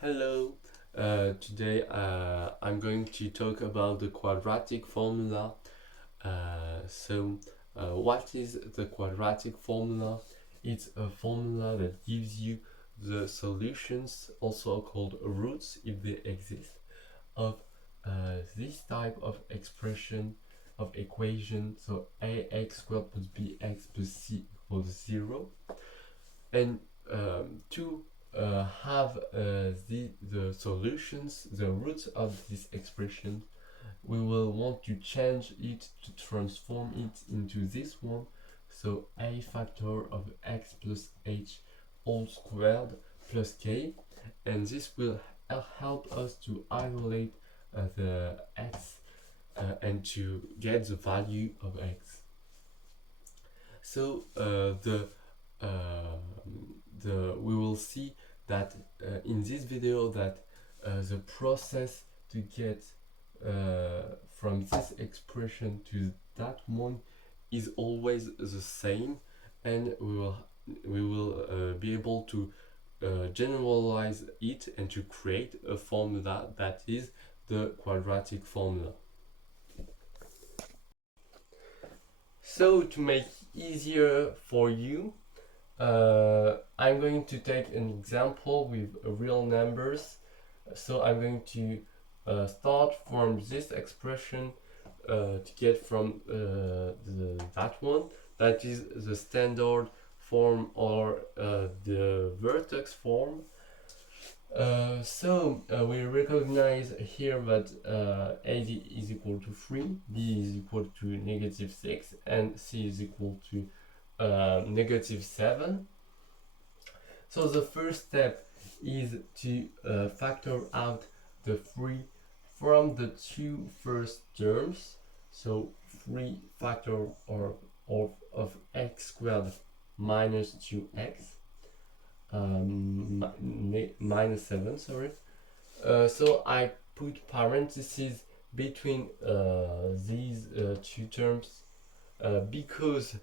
Hello, today I'm going to talk about the quadratic formula. What is the quadratic formula? It's a formula that gives you the solutions, also called roots if they exist, of this type of expression, of equation. So ax squared plus bx plus c equals 0. And to have the solutions, the roots of this expression, we will want to change it, to transform it into this one. So a factor of x plus h all squared plus k, and this will help us to isolate the x and to get the value of x. So we will see that in this video that the process to get from this expression to that one is always the same, and we will be able to generalize it and to create a formula that is the quadratic formula. So to make easier for you, I'm going to take an example with real numbers. So I'm going to start from this expression to get from that one, that is the standard form or the vertex form. We recognize here that a is equal to 3, b is equal to -6, and c is equal to -7. So the first step is to factor out the 3 from the two first terms. So 3 factor of x squared minus 2x minus 7, sorry. So I put parentheses between these two terms because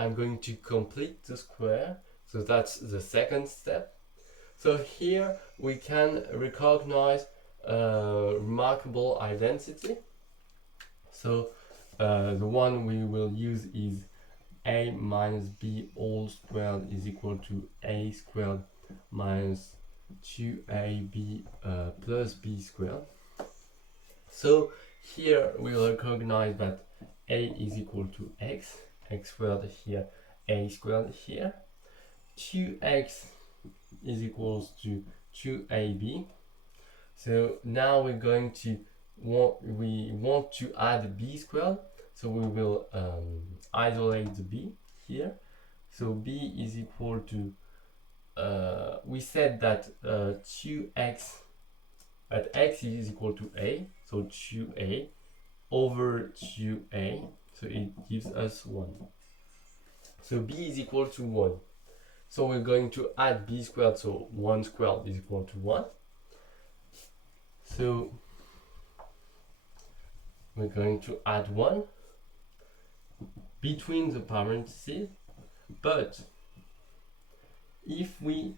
I'm going to complete the square. So that's the second step. So here we can recognize remarkable identity. So the one we will use is a minus b all squared is equal to a squared minus 2ab plus b squared. So here we recognize that a is equal to x squared here, a squared here. 2x is equals to 2ab. So now we're going to want to add b squared. So we will isolate the b here. So b is equal to, we said that 2x at x is equal to a, so 2a over 2a, so it gives us 1. So b is equal to 1. So we're going to add b squared, so 1 squared is equal to 1. So we're going to add 1 between the parentheses, but if we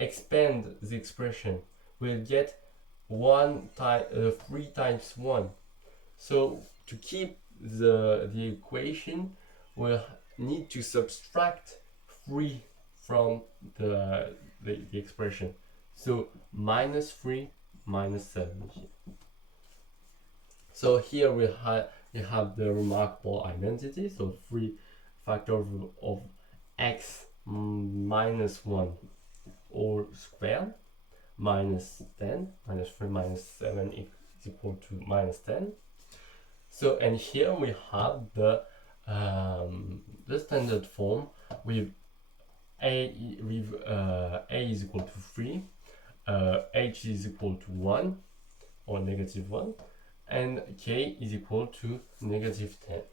expand the expression, we'll get 3 times 1. So to keep the equation, we'll need to subtract 3 from the expression. So minus 3 minus 7 here. So here we have the remarkable identity. So 3 factors of x minus 1 all squared minus 10, minus 3 minus 7 is equal to minus 10. So, and here we have the standard form with a is equal to 3, h is equal to 1 or -1, and k is equal to -10.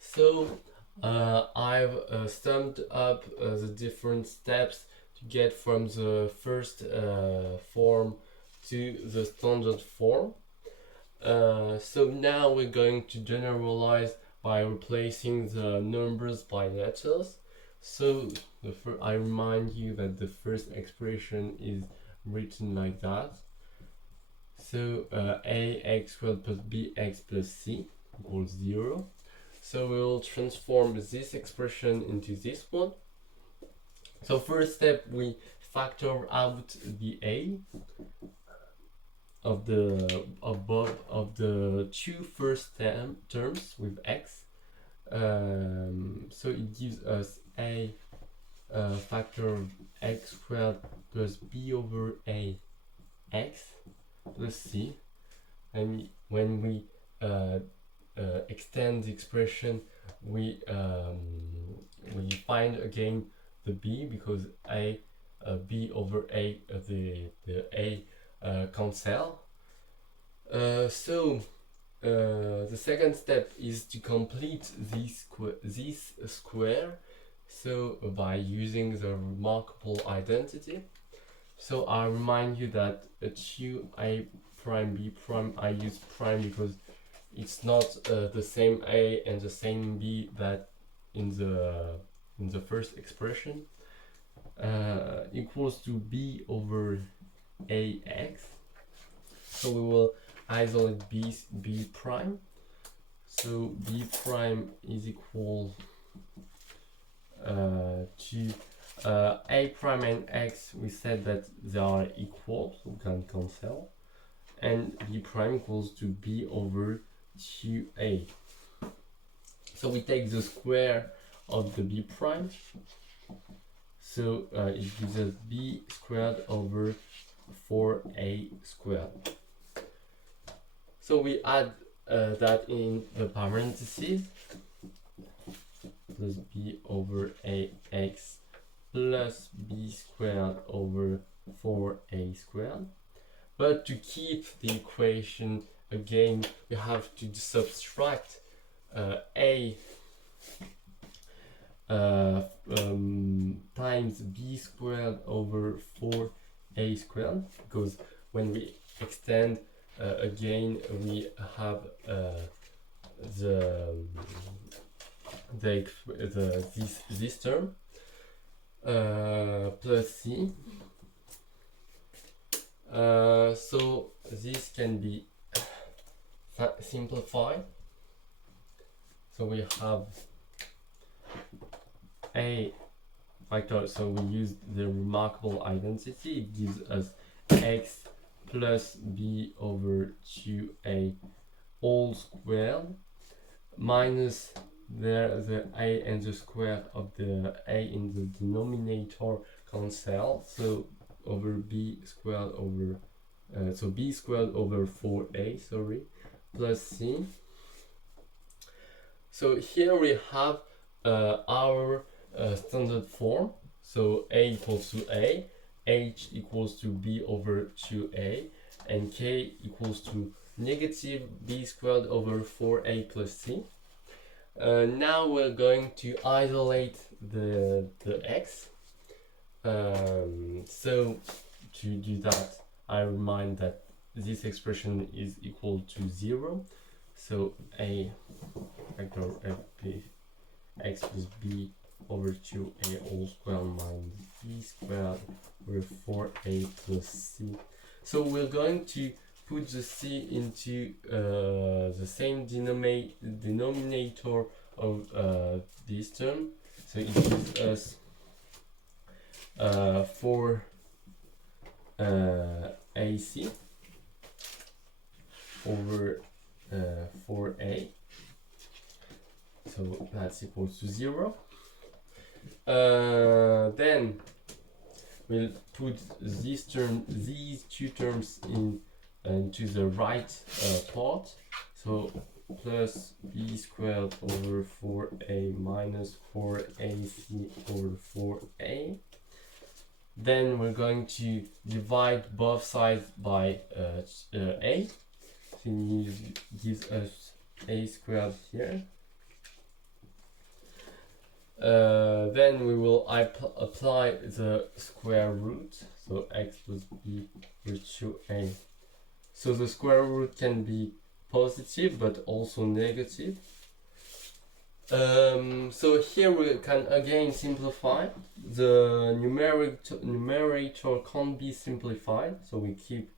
So I've summed up the different steps to get from the first form to the standard form. So now we're going to generalize by replacing the numbers by letters. So I remind you that the first expression is written like that. So ax squared plus bx plus c equals 0. So we will transform this expression into this one. So first step, we factor out the a of the two first terms with x. So it gives us a factor of x squared plus b over a x plus c. And when we extend the expression, we find again the b, because b over a, the a cancel. So the second step is to complete this square, so by using the remarkable identity. So I remind you that a prime b prime, I use prime because it's not the same a and the same b that in the first expression, equals to b over ax. So we will isolate b prime. So b prime is equal to a prime and x. We said that they are equal, so we can cancel, and b prime equals to b over 2a. So we take the square of the b prime, so it gives us b squared over 4a squared. So we add that in the parentheses, plus b over ax plus b squared over 4a squared. But to keep the equation, again, we have to subtract a times b squared over 4a squared, because when we extend again, we have this term plus c. So this can be simplified. So we have a factor, so we use the remarkable identity. It gives us x plus b over 2a all squared minus the a and the square of the a in the denominator cancel, so over b squared over so b squared over 4a, sorry, plus c. So here we have our standard form. So a equals to a, h equals to b over 2a, and k equals to negative b squared over 4a plus c. Now we're going to isolate the x. So to do that, I remind that this expression is equal to 0. So a factor of x plus b over 2a all squared minus b squared over 4a plus c. So we're going to put the c into the same denominator of this term. So it gives us 4ac over 4a. So that's equals to 0. Then we'll put these two terms into the right part. So plus b squared over 4a minus 4ac over 4a. Then we're going to divide both sides by a. So it gives us a squared here. Then we will apply the square root, so x plus b over 2a. So the square root can be positive but also negative. So here we can again simplify. The numerator can't be simplified, so we keep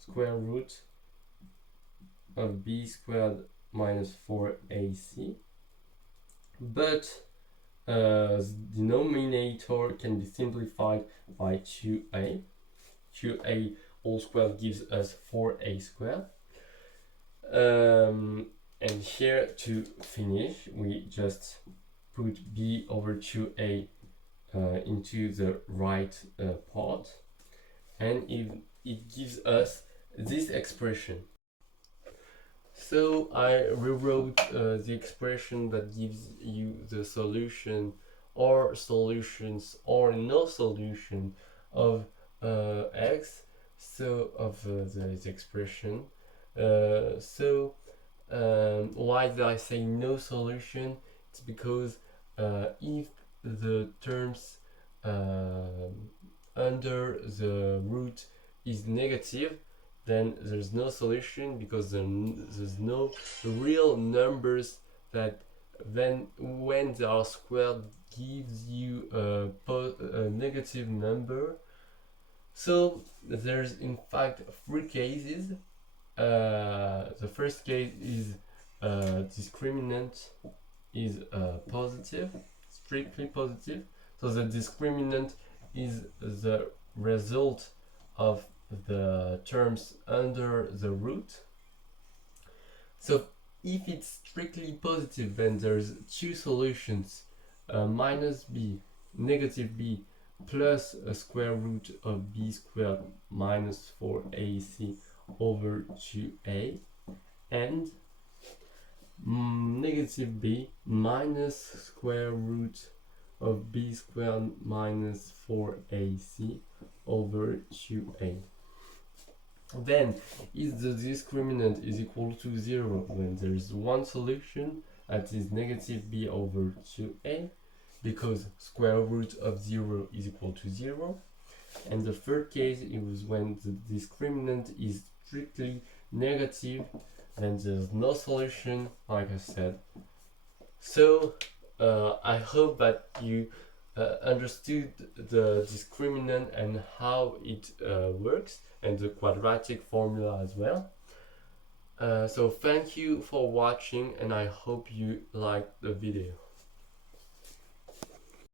square root of b squared minus 4ac. But the denominator can be simplified by 2a. 2a all squared gives us 4a squared. And here to finish, we just put b over 2a into the right part, and it gives us this expression. So I rewrote the expression that gives you the solution or solutions or no solution of x, so of this expression. Why did I say no solution? It's because if the terms under the root is negative, then there's no solution, because there's no real numbers that then when they are squared gives you a negative number. So there's in fact three cases. The first case is discriminant is positive, strictly positive. So the discriminant is the result of the terms under the root. So if it's strictly positive, then there's two solutions, minus b, negative b, plus a square root of b squared minus 4ac over 2a, and negative b minus square root of b squared minus 4ac over 2a. Then, if the discriminant is equal to 0, then there is one solution, that is negative b over 2a, because square root of 0 is equal to 0. And the third case is when the discriminant is strictly negative, then there's no solution, like I said. So I hope that you understood the discriminant and how it works, and the quadratic formula as well. So thank you for watching, and I hope you liked the video.